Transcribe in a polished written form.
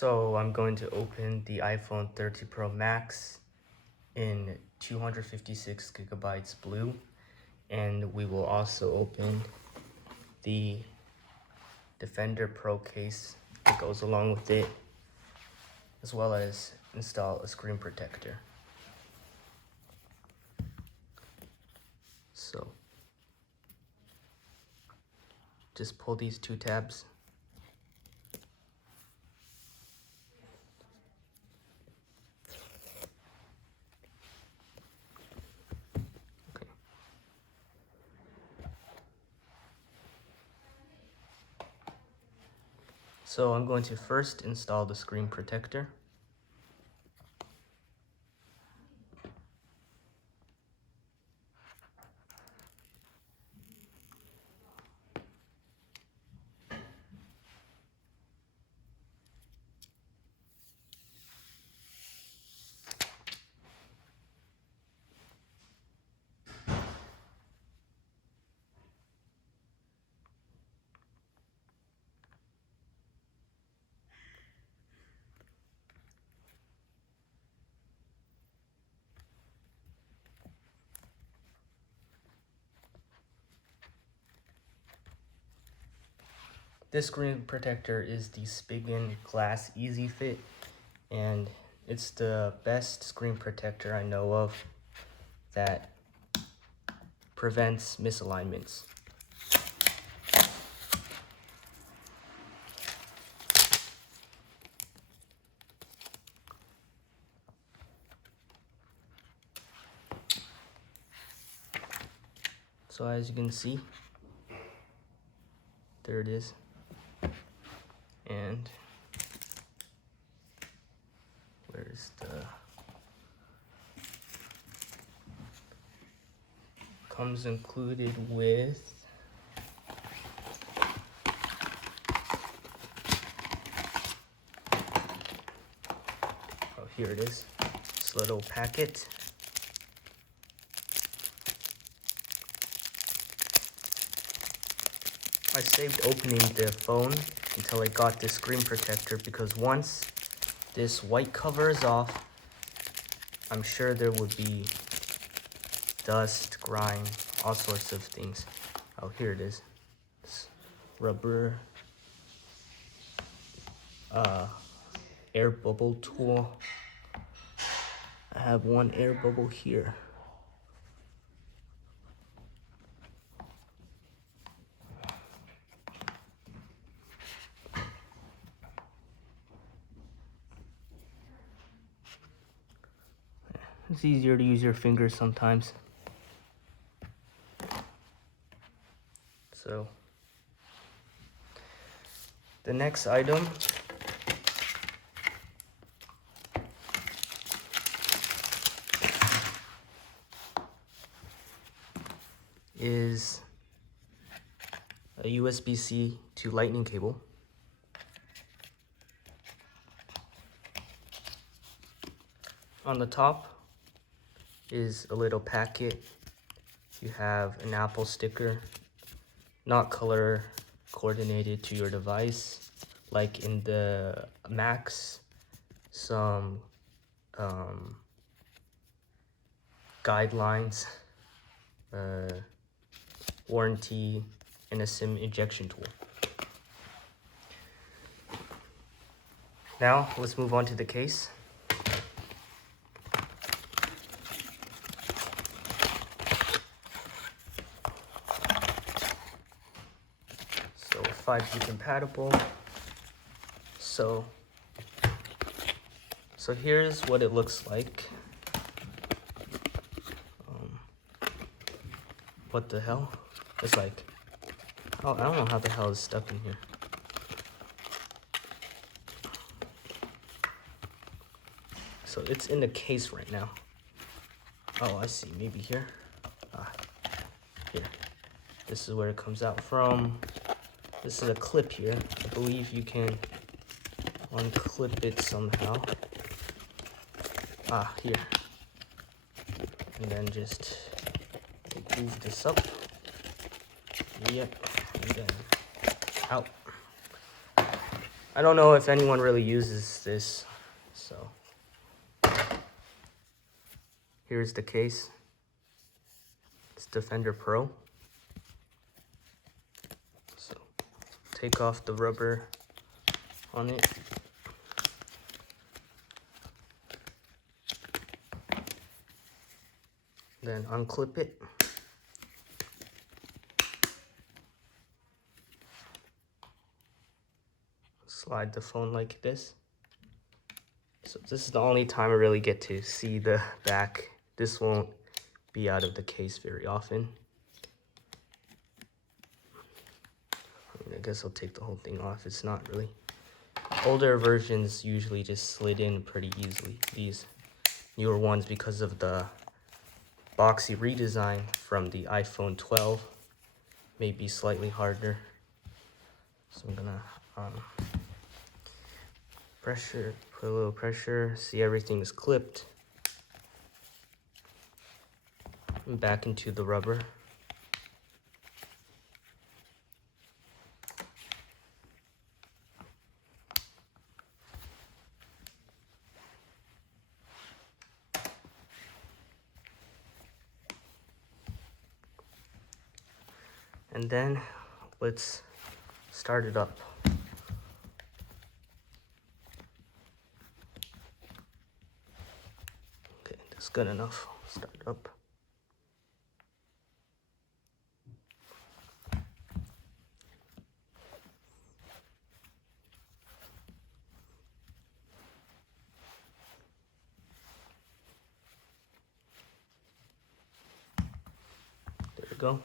So I'm going to open the iPhone 30 Pro Max in 256 gigabytes blue, and we will also open the Defender Pro case that goes along with it, as well as install a screen protector. So just pull these two tabs. Okay. So I'm going to first install the screen protector. This screen protector is the Spigen Glass Easy Fit, and it's the best screen protector I know of that prevents misalignments. So as you can see, there it is. And where's the comes included with here it is, this little packet. I saved opening the phone until I got this screen protector, because once this white cover is off, I'm sure there would be dust, grime, all sorts of things. Oh, here it is. This rubber air bubble tool. I have one air bubble here. It's easier to use your fingers sometimes. So the next item is a USB-C to Lightning cable. On the top is a little packet. You have an Apple sticker, not color coordinated to your device, like in the Max, some guidelines, warranty, and a SIM ejection tool. Now let's move on to the case. So 5G compatible. So here's what it looks like. What the hell? It's like, oh, I don't know how the hell it's stuck in here. So it's in the case right now. Oh, I see, maybe here. Here. This is where it comes out from. This is a clip here. I believe you can unclip it somehow. Here. And then just move this up. Yep. And then out. I don't know if anyone really uses this, so here's the case. It's Defender Pro. So take off the rubber on it. Then unclip it. Slide the phone like this. So this is the only time I really get to see the back. This won't be out of the case very often. I guess I'll take the whole thing off. It's not really. Older versions usually just slid in pretty easily. These newer ones, because of the boxy redesign from the iPhone 12, may be slightly harder. So I'm gonna put a little pressure, see everything is clipped. And back into the rubber. And then let's start it up. Okay, that's good enough. Start it up. There we go.